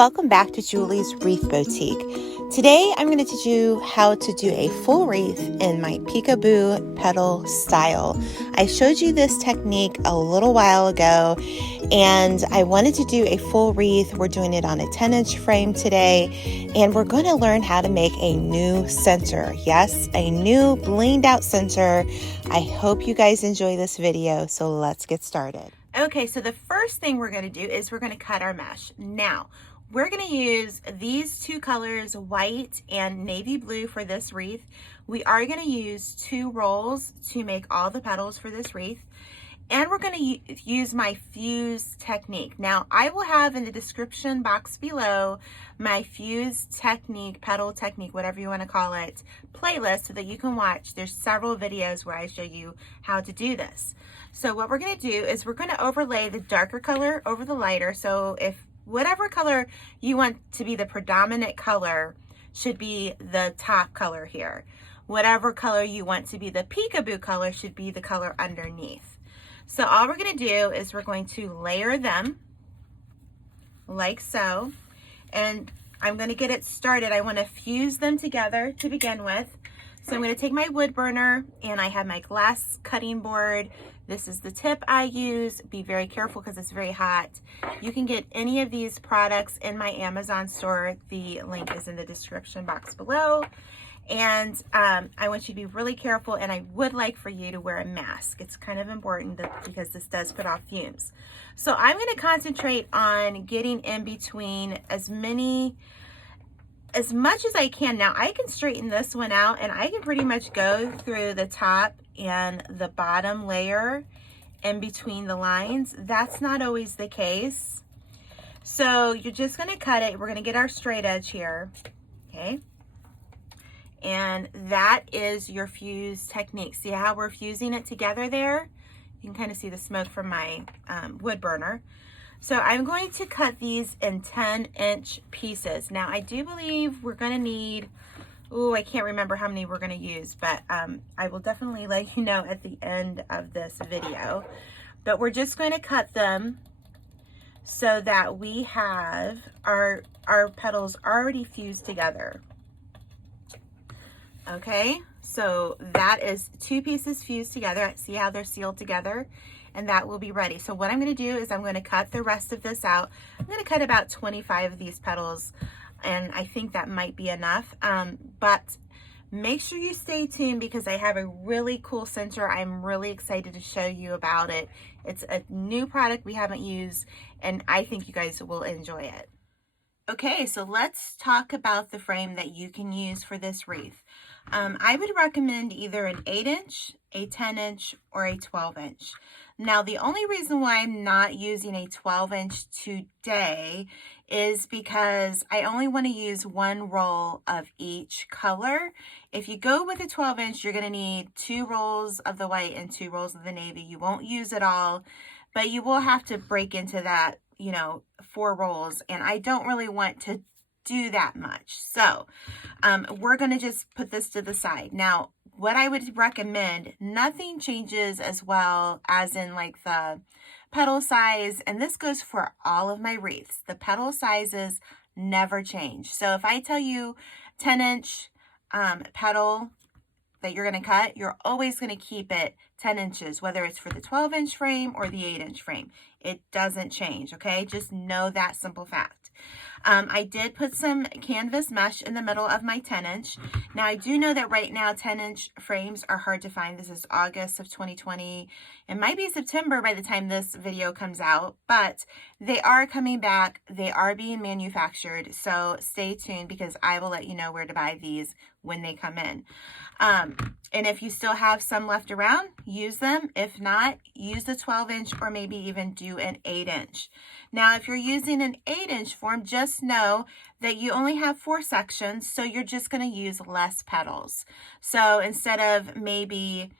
welcome back to Julie's Wreath Boutique. Today I'm going to teach you how to do a full wreath in my Peekaboo petal style. I showed you this technique a little while ago and I wanted to do a full wreath. We're doing it on a 10-inch frame today and we're going to learn how to make a new center. Yes, a new blinged out center. I hope you guys enjoy this video, so let's get started. Okay, so the first thing we're going to do is we're going to cut our mesh. Now, we're going to use these two colors, white and navy blue, for this wreath. We are going to use 2 rolls to make all the petals for this wreath. And we're going to use my fuse technique. Now, I will have in the description box below my fuse technique, petal technique, whatever you want to call it, playlist so that you can watch. There's several videos where I show you how to do this. So what we're going to do is we're going to overlay the darker color over the lighter. So if whatever color you want to be the predominant color should be the top color here. Whatever color you want to be the peekaboo color should be the color underneath. So all we're going to do is we're going to layer them like so. And I'm going to get it started. I want to fuse them together to begin with. So I'm going to take my wood burner and I have my glass cutting board. This is the tip I use. Be very careful because it's very hot. You can get any of these products in my Amazon store. The link is in the description box below. And I want you to be really careful, and I would like for you to wear a mask. It's kind of important because this does put off fumes. So I'm going to concentrate on getting in between as much as I can. Now I can straighten this one out and I can pretty much go through the top and the bottom layer in between the lines. That's not always the case. So you're just going to cut it. We're going to get our straight edge here. Okay. And that is your fuse technique. See how we're fusing it together there? You can kind of see the smoke from my wood burner. So I'm going to cut these in 10-inch pieces. Now I do believe we're going to need, I can't remember how many we're going to use, but I will definitely let you know at the end of this video. But we're just going to cut them so that we have our petals already fused together. Okay, so that is 2 pieces fused together. See how they're sealed together? And that will be ready. So what I'm going to do is I'm going to cut the rest of this out. I'm going to cut about 25 of these petals, and I think that might be enough. But make sure you stay tuned because I have a really cool center. I'm really excited to show you about it. It's a new product we haven't used, and I think you guys will enjoy it. Okay, so let's talk about the frame that you can use for this wreath. I would recommend either an 8-inch, a 10-inch, or a 12-inch. Now, the only reason why I'm not using a 12-inch today is because I only want to use 1 roll of each color. If you go with a 12-inch, you're going to need 2 rolls of the white and 2 rolls of the navy. You won't use it all, but you will have to break into that, 4 rolls, and I don't really want to do that much. So we're going to just put this to the side. Now, what I would recommend, nothing changes as well as in like the petal size, and this goes for all of my wreaths. The petal sizes never change. So if I tell you 10-inch petal that you're going to cut, you're always going to keep it 10 inches, whether it's for the 12-inch frame or the 8-inch frame. It doesn't change, okay? Just know that simple fact. I did put some canvas mesh in the middle of my 10-inch. Now, I do know that right now 10-inch frames are hard to find. This is August of 2020. It might be September by the time this video comes out, but they are coming back. They are being manufactured, so stay tuned because I will let you know where to buy these when they come in. And if you still have some left around, use them. If not, use the 12-inch or maybe even do an 8-inch. Now, if you're using an 8-inch form, just know that you only have 4 sections, so you're just going to use less petals. So instead of maybe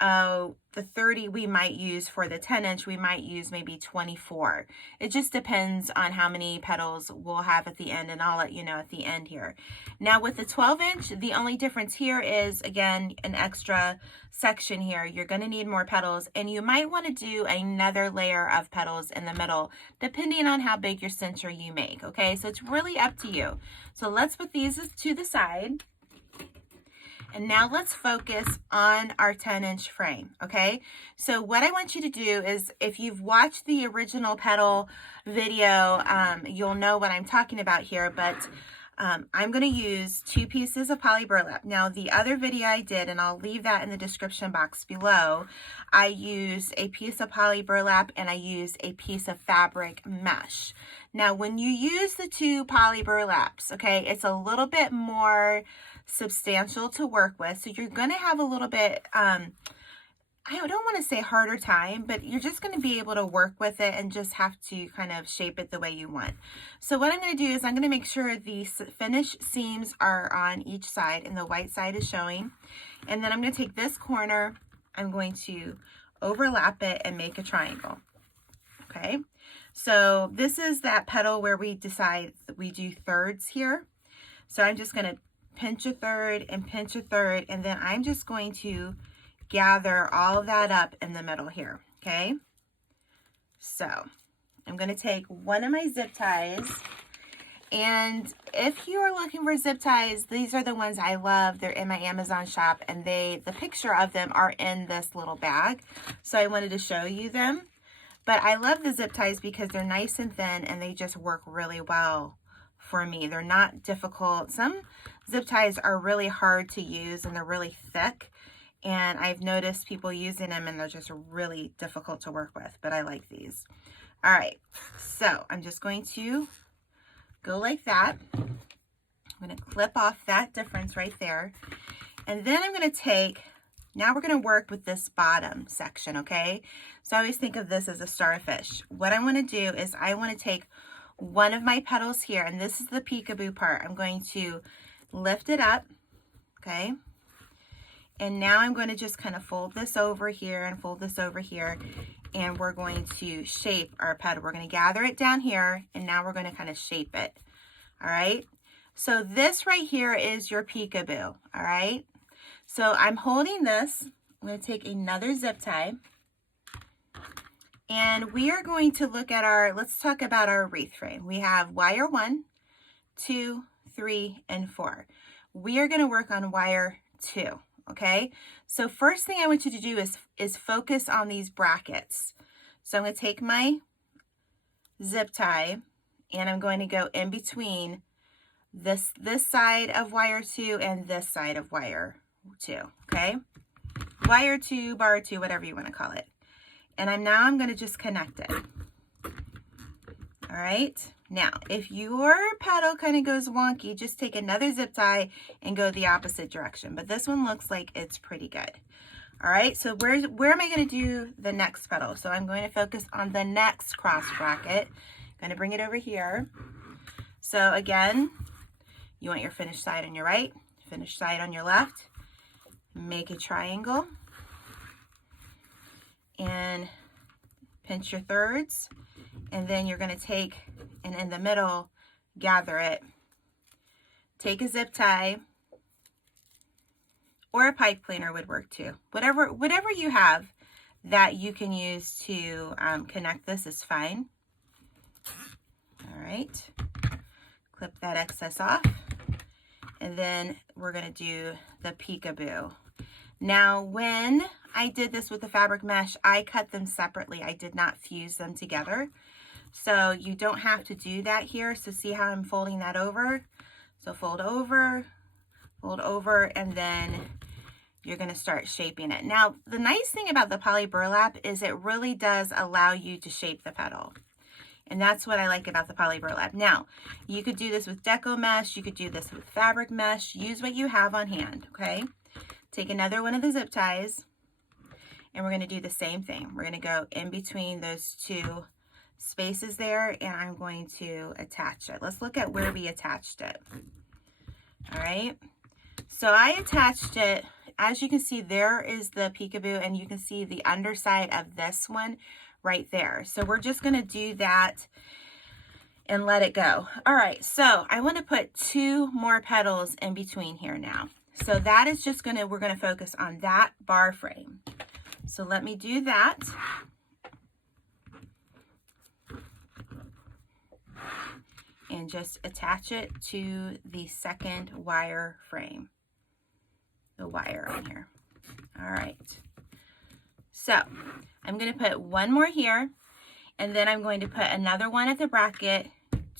the 30 we might use for the 10-inch, we might use maybe 24. It just depends on how many petals we'll have at the end, and I'll let you know at the end here. Now with the 12-inch, the only difference here is, again, an extra section here. You're going to need more petals, and you might want to do another layer of petals in the middle, depending on how big your center you make, okay? So it's really up to you. So let's put these to the side. And now let's focus on our 10-inch frame, okay? So what I want you to do is, if you've watched the original petal video, you'll know what I'm talking about here, but I'm going to use 2 pieces of poly burlap. Now, the other video I did, and I'll leave that in the description box below, I used a piece of poly burlap and I used a piece of fabric mesh. Now, when you use the 2 poly burlaps, okay, it's a little bit more substantial to work with. So you're going to have a little bit, I don't want to say harder time, but you're just going to be able to work with it and just have to kind of shape it the way you want. So what I'm going to do is I'm going to make sure the finished seams are on each side and the white side is showing. And then I'm going to take this corner, I'm going to overlap it and make a triangle. Okay, so this is that petal where we decide that we do thirds here. So I'm just going to pinch a third and pinch a third, and then I'm just going to gather all of that up in the middle here, okay? So I'm going to take one of my zip ties, and if you are looking for zip ties, these are the ones I love. They're in my Amazon shop, and the picture of them are in this little bag, so I wanted to show you them. But I love the zip ties because they're nice and thin, and they just work really well for me. They're not difficult. Some zip ties are really hard to use and they're really thick, and I've noticed people using them and they're just really difficult to work with, but I like these. All right, so I'm just going to go like that. I'm going to clip off that difference right there, and then I'm going to take, now we're going to work with this bottom section, okay? So I always think of this as a starfish. What I want to do is I want to take one of my petals here, and this is the peekaboo part. I'm going to lift it up, okay? And now I'm going to just kind of fold this over here and fold this over here, and we're going to shape our petal. We're going to gather it down here, and now we're going to kind of shape it, all right? So this right here is your peekaboo, all right? So I'm holding this. I'm going to take another zip tie, and we are going to look at our, let's talk about our wreath frame. We have wire 1, 2, 3, and 4. We are going to work on wire 2, okay? So first thing I want you to do is focus on these brackets. So I'm going to take my zip tie, and I'm going to go in between this side of wire 2 and this side of wire 2, okay? Wire 2, bar 2, whatever you want to call it. And I'm going to just connect it. All right. Now, if your petal kind of goes wonky, just take another zip tie and go the opposite direction. But this one looks like it's pretty good. All right. So where am I going to do the next petal? So I'm going to focus on the next cross bracket. I'm going to bring it over here. So again, you want your finished side on your right, finished side on your left. Make a triangle. And pinch your thirds, and then you're going to take, and in the middle, gather it. Take a zip tie, or a pipe cleaner would work too. Whatever you have that you can use to connect this is fine. All right, clip that excess off, and then we're going to do the peekaboo. Now, when I did this with the fabric mesh, I cut them separately. I did not fuse them together. So you don't have to do that here. So see how I'm folding that over? So fold over, and then you're going to start shaping it. Now, the nice thing about the poly burlap is it really does allow you to shape the petal. And that's what I like about the poly burlap. Now, you could do this with deco mesh. You could do this with fabric mesh. Use what you have on hand, okay? Take another one of the zip ties, and we're going to do the same thing. We're going to go in between those 2 spaces there, and I'm going to attach it. Let's look at where we attached it. All right. So I attached it as you can see, there is the Peekaboo, and you can see the underside of this one right there. So we're just gonna do that and let it go. All right, so I want to put 2 more petals in between here now. So that is just we're gonna focus on that bar frame. So let me do that. And just attach it to the second wire frame, the wire on here. All right, so I'm gonna put 1 more here, and then I'm going to put another one at the bracket,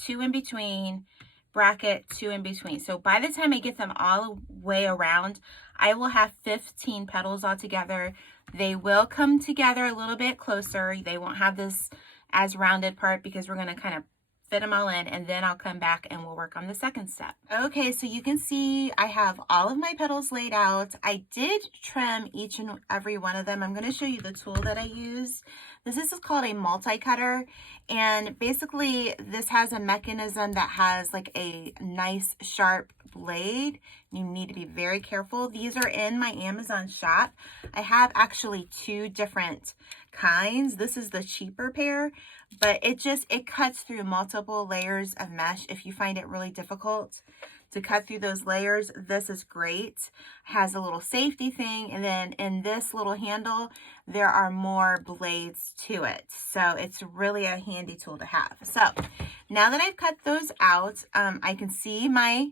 2 in between, bracket, 2 in between. So by the time I get them all the way around, I will have 15 petals all together. They will come together a little bit closer. They won't have this as rounded part because we're going to kind of fit them all in, and then I'll come back and we'll work on the second step. Okay, so you can see I have all of my petals laid out. I did trim each and every one of them. I'm going to show you the tool that I use. This is called a multi-cutter, and basically this has a mechanism that has like a nice sharp blade. You need to be very careful. These are in my Amazon shop. I have actually 2 different kinds. This is the cheaper pair, but it cuts through multiple layers of mesh. If you find it really difficult to cut through those layers, this is great. It has a little safety thing, and then in this little handle there are more blades to it, so it's really a handy tool to have. So now that I've cut those out, I can see my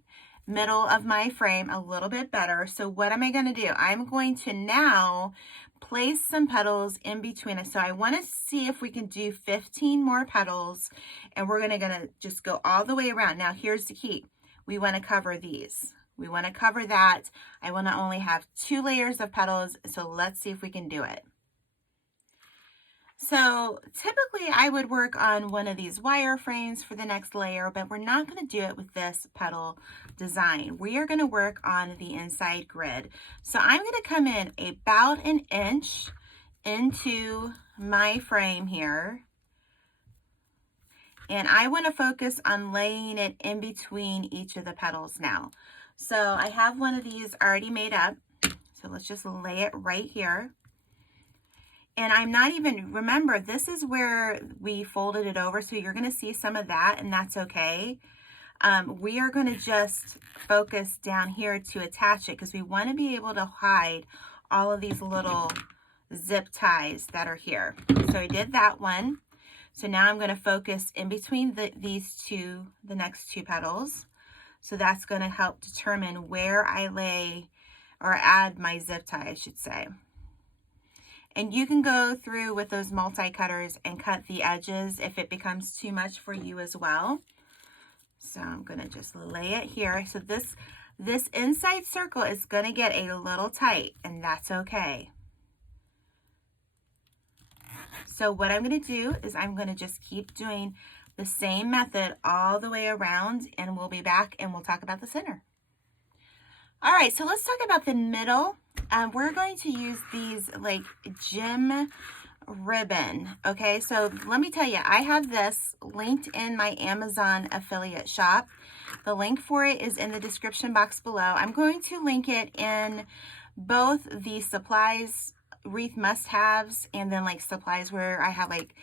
middle of my frame a little bit better. So what am I going to do? I'm going to now place some petals in between us. So I want to see if we can do 15 more petals, and we're gonna just go all the way around. Now here's the key. We want to cover these. We want to cover that. I want to only have 2 layers of petals, so let's see if we can do it. So typically I would work on one of these wire frames for the next layer, but we're not going to do it with this petal design. We are going to work on the inside grid. So I'm going to come in about 1 inch into my frame here, and I want to focus on laying it in between each of the petals now. So I have one of these already made up, so let's just lay it right here. And I'm not even, remember, this is where we folded it over, so you're going to see some of that, and that's okay. We are going to just focus down here to attach it because we want to be able to hide all of these little zip ties that are here. So I did that one. So now I'm going to focus in between the next 2 petals. So that's going to help determine where I lay or add my zip tie, I should say. And you can go through with those multi-cutters and cut the edges if it becomes too much for you as well. So I'm going to just lay it here. So this inside circle is going to get a little tight, and that's okay. So what I'm going to do is I'm going to just keep doing the same method all the way around, and we'll be back and we'll talk about the center. All right, so let's talk about the middle. We're going to use these like gem ribbon. Okay, so let me tell you, I have this linked in my Amazon affiliate shop. The link for it is in the description box below. I'm going to link it in both the supplies, wreath must-haves, and then like supplies where I have like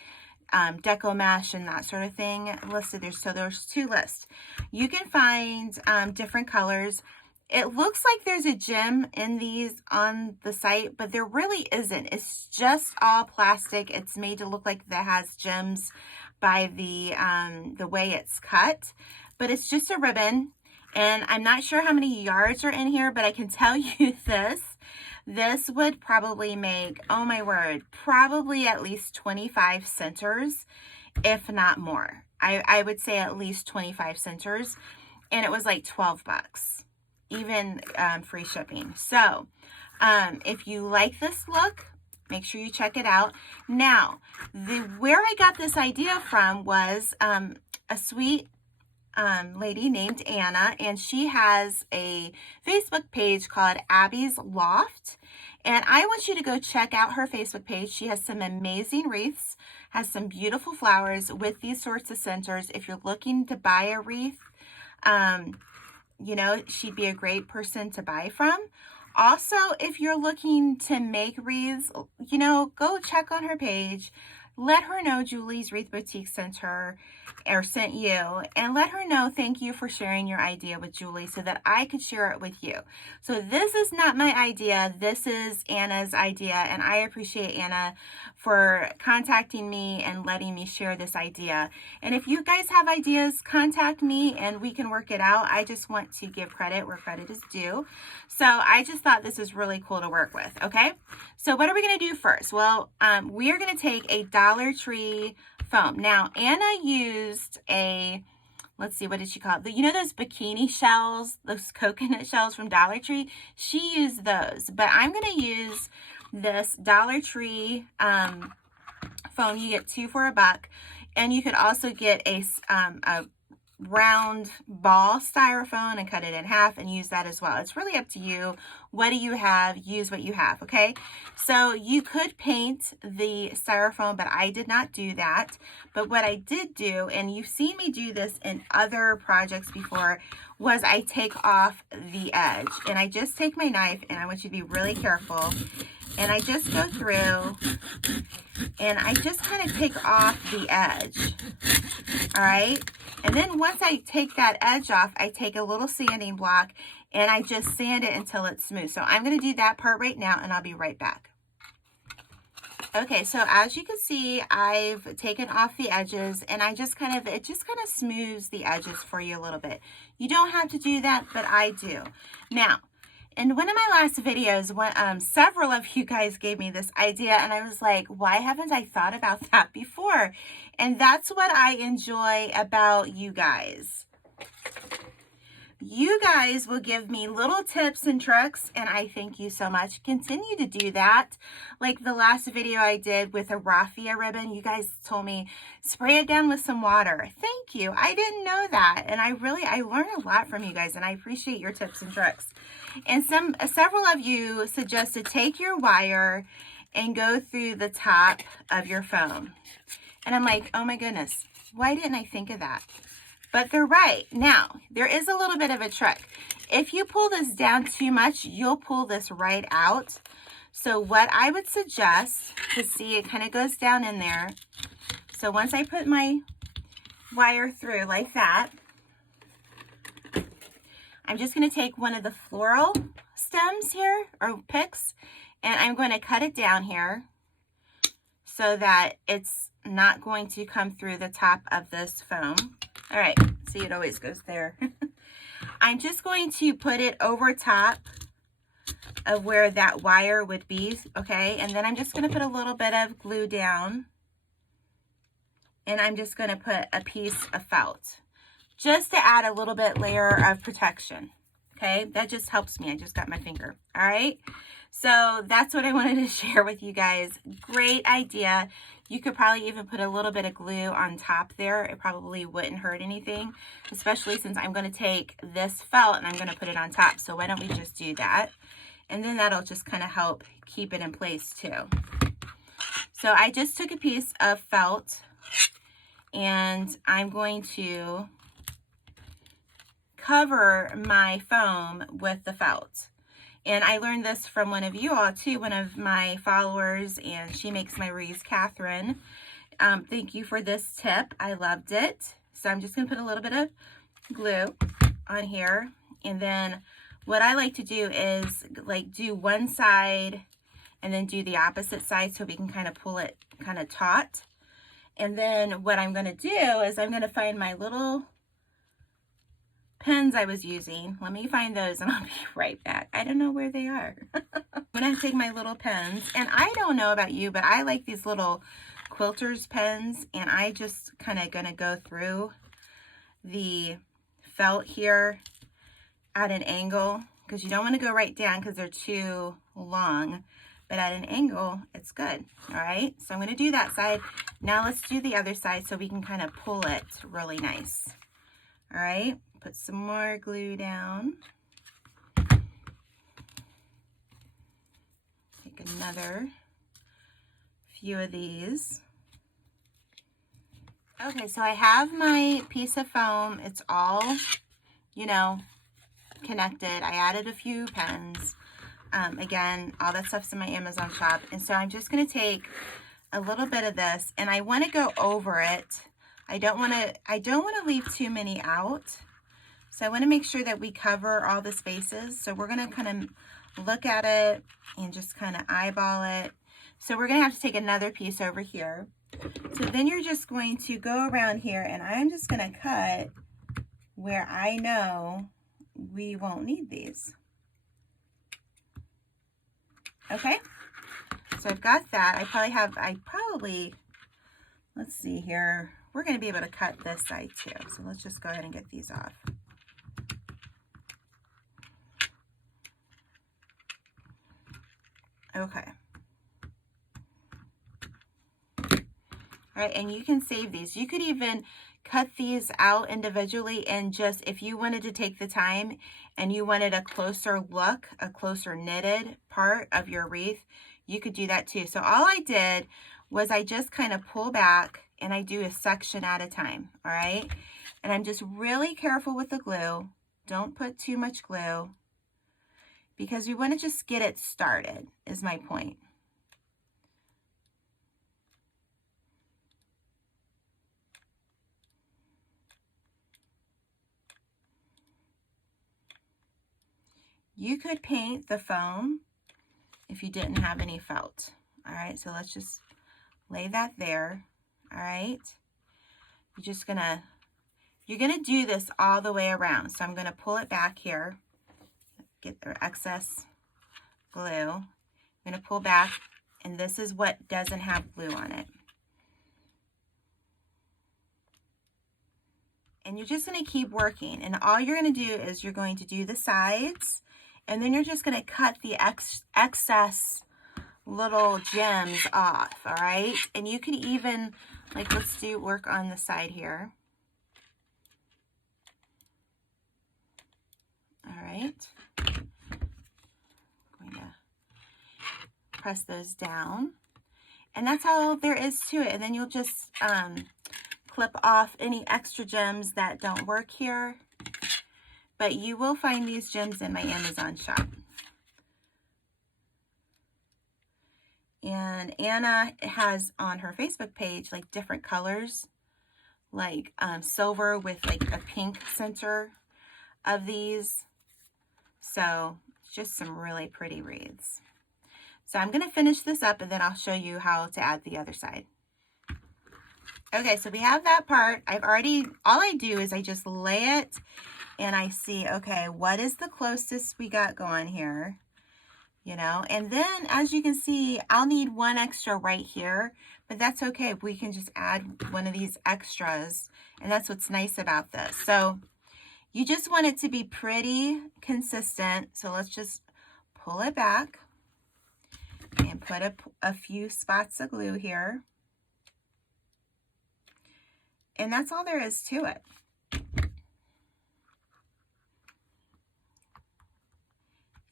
deco mesh and that sort of thing listed. So there's 2 lists. You can find different colors. It looks like there's a gem in these on the site, but there really isn't. It's just all plastic. It's made to look like that has gems by the way it's cut, but it's just a ribbon. And I'm not sure how many yards are in here, but I can tell you this would probably make, oh my word, probably at least 25 centers, if not more. I would say at least 25 centers, and it was like 12 bucks. Even free shipping. So if you like this look, make sure you check it out. Now, where I got this idea from was a sweet lady named Anna, and she has a Facebook page called Abby's Loft, and I want you to go check out her Facebook page. She has some amazing wreaths, has some beautiful flowers with these sorts of centers. If you're looking to buy a wreath, you know, she'd be a great person to buy from. Also, if you're looking to make wreaths, you know, go check on her page. Let her know Julie's Wreath Boutique sent her or sent you, and let her know thank you for sharing your idea with Julie so that I could share it with you. So this is not my idea. This is Anna's idea, and I appreciate Anna for contacting me and letting me share this idea. And if you guys have ideas, contact me and we can work it out. I just want to give credit where credit is due. So I just thought this was really cool to work with, okay? So what are we going to do first? Well, we are going to take a Dollar Tree foam. Now, Anna used a, let's see, what did she call it? You know those bikini shells, those coconut shells from Dollar Tree? She used those, but I'm going to use this Dollar Tree foam. You get 2 for $1, and you could also get a round ball styrofoam and cut it in half and use that as well. It's really up to you. What do you have? Use what you have, okay? So you could paint the styrofoam, but I did not do that. But what I did do, and you've seen me do this in other projects before, was I take off the edge. And I just take my knife, and I want you to be really careful. And I just go through and I just kind of take off the edge. All right. And then once I take that edge off, I take a little sanding block and I just sand it until it's smooth. So I'm going to do that part right now and I'll be right back. Okay, so as you can see, I've taken off the edges and it just kind of smooths the edges for you a little bit. You don't have to do that, but I do. Now, in one of my last videos, several of you guys gave me this idea and I was like, why haven't I thought about that before? And that's what I enjoy about you guys. You guys will give me little tips and tricks, and I thank you so much. Continue to do that. Like the last video I did with a raffia ribbon, you guys told me, spray it down with some water. Thank you. I didn't know that, and I learn a lot from you guys, and I appreciate your tips and tricks. And several of you suggested take your wire and go through the top of your foam. And I'm like, oh my goodness, why didn't I think of that? But they're right. Now, there is a little bit of a trick. If you pull this down too much, you'll pull this right out. So what I would suggest, to see it kind of goes down in there. So once I put my wire through like that, I'm just going to take one of the floral stems here, or picks, and I'm going to cut it down here so that it's not going to come through the top of this foam. All right, see, it always goes there. I'm just going to put it over top of where that wire would be, okay? And then I'm just going to put a little bit of glue down. And I'm just going to put a piece of felt, just to add a little bit layer of protection, okay? That just helps me. I just got my finger, all right? So that's what I wanted to share with you guys. Great idea. You could probably even put a little bit of glue on top there. It probably wouldn't hurt anything, especially since I'm going to take this felt and I'm going to put it on top. So why don't we just do that? And then that'll just kind of help keep it in place too. So I just took a piece of felt and I'm going to cover my foam with the felt. And I learned this from one of you all too, one of my followers, and she makes my wreaths, Catherine. Thank you for this tip. I loved it. So I'm just going to put a little bit of glue on here. And then what I like to do is like do one side and then do the opposite side so we can kind of pull it kind of taut. And then what I'm going to do is I'm going to find my little pens I was using. Let me find those and I'll be right back. I don't know where they are. I'm going to take my little pens, and I don't know about you, but I like these little quilters pens, and I just kind of going to go through the felt here at an angle, because you don't want to go right down because they're too long, but at an angle it's good. All right, so I'm going to do that side. Now let's do the other side so we can kind of pull it really nice. All right, put some more glue down. Take another few of these. Okay, so I have my piece of foam. It's all, you know, connected. I added a few pens. Again, all that stuff's in my Amazon shop. And so I'm just going to take a little bit of this, and I want to go over it. I don't want to leave too many out. So I want to make sure that we cover all the spaces. So we're going to kind of look at it and just kind of eyeball it. So we're going to have to take another piece over here. So then you're just going to go around here, and I'm just going to cut where I know we won't need these. Okay, so I've got that. Let's see here. We're going to be able to cut this side too. So let's just go ahead and get these off. Okay. All right, and you can save these. You could even cut these out individually, and just if you wanted to take the time and you wanted a closer look, a closer knitted part of your wreath, you could do that too. So all I did was I just kind of pull back and I do a section at a time, all right? And I'm just really careful with the glue. Don't put too much glue because we want to just get it started, is my point. You could paint the foam if you didn't have any felt. All right, so let's just lay that there. All right, you're gonna do this all the way around. So I'm gonna pull it back here, get the excess glue. I'm gonna pull back, and this is what doesn't have glue on it. And you're just gonna keep working, and all you're gonna do is you're going to do the sides, and then you're just going to cut the excess little gems off, all right? And you can even, like, let's do work on the side here. All right. I'm going to press those down. And that's all there is to it. And then you'll just clip off any extra gems that don't work here. But you will find these gems in my Amazon shop. And Anna has on her Facebook page like different colors, like silver with like a pink center of these. So just some really pretty wreaths. So I'm going to finish this up, and then I'll show you how to add the other side. Okay, so we have that part. All I do is I just lay it, and I see, okay, what is the closest we got going here? You know, and then as you can see, I'll need one extra right here, but that's okay. We can just add one of these extras, and that's what's nice about this. So you just want it to be pretty consistent. So let's just pull it back and put a few spots of glue here. And that's all there is to it.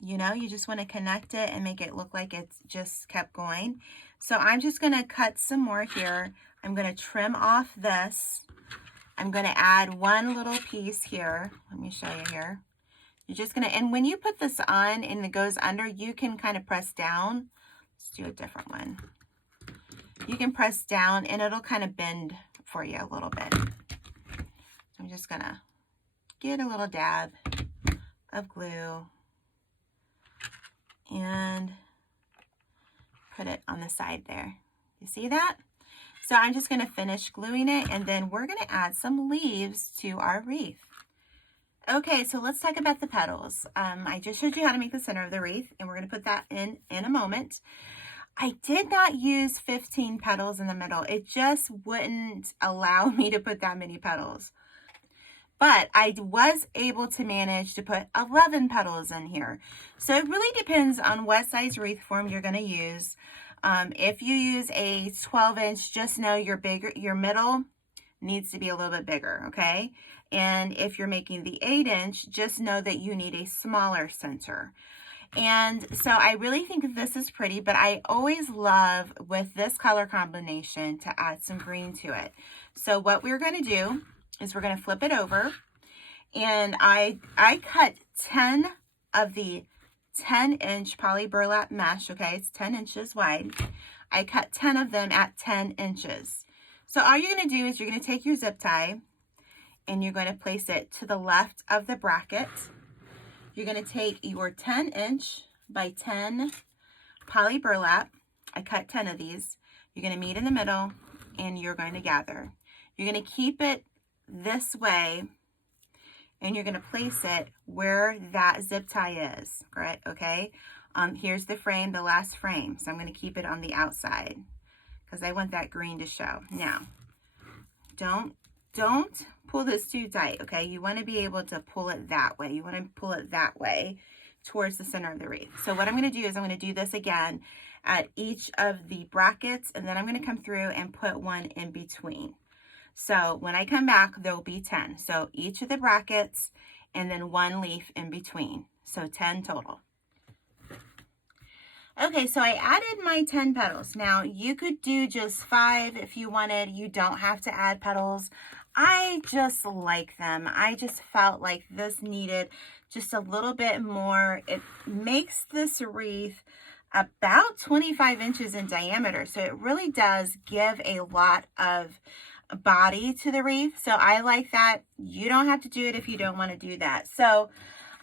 You know, you just want to connect it and make it look like it's just kept going. So I'm just going to cut some more here. I'm going to trim off this. I'm going to add one little piece here. Let me show you here. You're just going to, and when you put this on and it goes under, you can kind of press down. Let's do a different one. You can press down and it'll kind of bend for you a little bit. So I'm just going to get a little dab of glue and put it on the side there. You see that? So I'm just going to finish gluing it, and then we're going to add some leaves to our wreath. Okay, so let's talk about the petals. I just showed you how to make the center of the wreath, and we're going to put that in a moment. I did not use 15 petals in the middle. It just wouldn't allow me to put that many petals. But I was able to manage to put 11 petals in here. So it really depends on what size wreath form you're going to use. If you use a 12-inch, just know your middle needs to be a little bit bigger, okay? And if you're making the 8-inch, just know that you need a smaller center. And so I really think that this is pretty, but I always love with this color combination to add some green to it. So what we're going to do is we're going to flip it over, and I cut 10 of the 10-inch poly burlap mesh, okay? It's 10 inches wide. I cut 10 of them at 10 inches. So all you're gonna do is you're gonna take your zip tie and you're gonna place it to the left of the bracket. You're gonna take your 10-inch by 10 poly burlap. I cut 10 of these. You're gonna meet in the middle and you're going to gather. You're gonna keep it this way and you're gonna place it where that zip tie is, right? Okay. Here's the frame, the last frame. So I'm gonna keep it on the outside because I want that green to show. Now, don't pull this too tight, okay? You wanna be able to pull it that way. You wanna pull it that way towards the center of the wreath. So what I'm gonna do is I'm gonna do this again at each of the brackets, and then I'm gonna come through and put one in between. So when I come back, there'll be 10. So each of the brackets and then one leaf in between. So 10 total. Okay, so I added my 10 petals. Now you could do just 5 if you wanted. You don't have to add petals. I just like them. I just felt like this needed just a little bit more. It makes this wreath about 25 inches in diameter. So it really does give a lot of body to the wreath. So I like that. You don't have to do it if you don't want to do that. So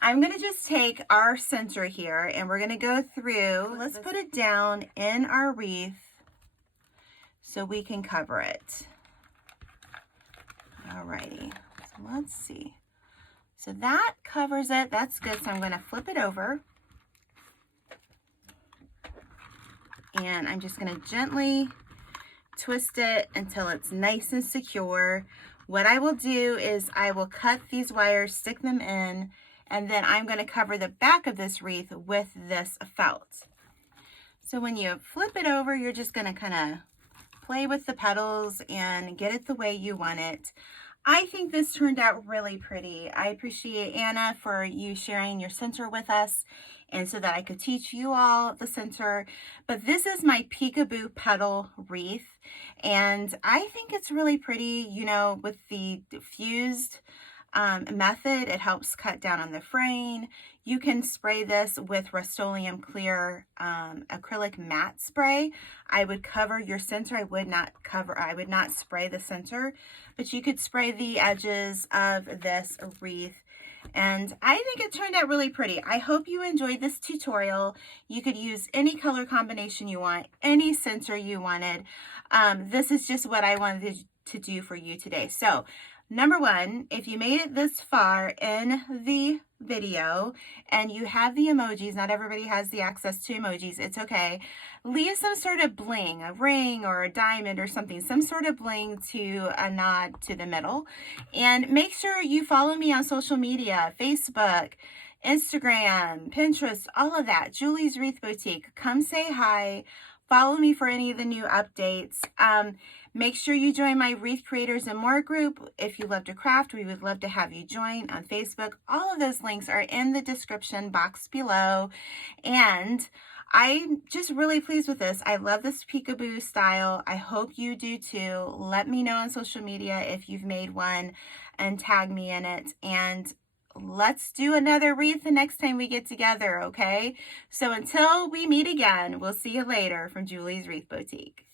I'm going to just take our center here and we're going to go through. Let's put it down in our wreath so we can cover it. Alrighty, so let's see. So that covers it. That's good. So I'm going to flip it over. And I'm just going to gently twist it until it's nice and secure. What I will do is I will cut these wires, stick them in, and then I'm going to cover the back of this wreath with this felt. So when you flip it over, you're just going to kind of play with the petals and get it the way you want it. I think this turned out really pretty. I appreciate Anna for you sharing your center with us and so that I could teach you all the center. But this is my Peekaboo petal wreath and I think it's really pretty. You know, with the diffused method, it helps cut down on the fraying. You can spray this with Rust-Oleum Clear acrylic matte spray. I would cover your center. I would not spray the center, but you could spray the edges of this wreath. And I think it turned out really pretty. I hope you enjoyed this tutorial. You could use any color combination you want, any center you wanted. This is just what I wanted to do for you today. So number one, if you made it this far in the video and you have the emojis, not everybody has the access to emojis, it's okay. Leave some sort of bling, a ring or a diamond or something, some sort of bling to a nod to the middle. And make sure you follow me on social media, Facebook, Instagram, Pinterest, all of that. Julie's Wreath Boutique. Come say hi. Follow me for any of the new updates. Make sure you join my Wreath Creators and More group. If you love to craft, we would love to have you join on Facebook. All of those links are in the description box below. And I'm just really pleased with this. I love this Peekaboo style. I hope you do too. Let me know on social media if you've made one and tag me in it. And let's do another wreath the next time we get together, okay? So until we meet again, we'll see you later from Julie's Wreath Boutique.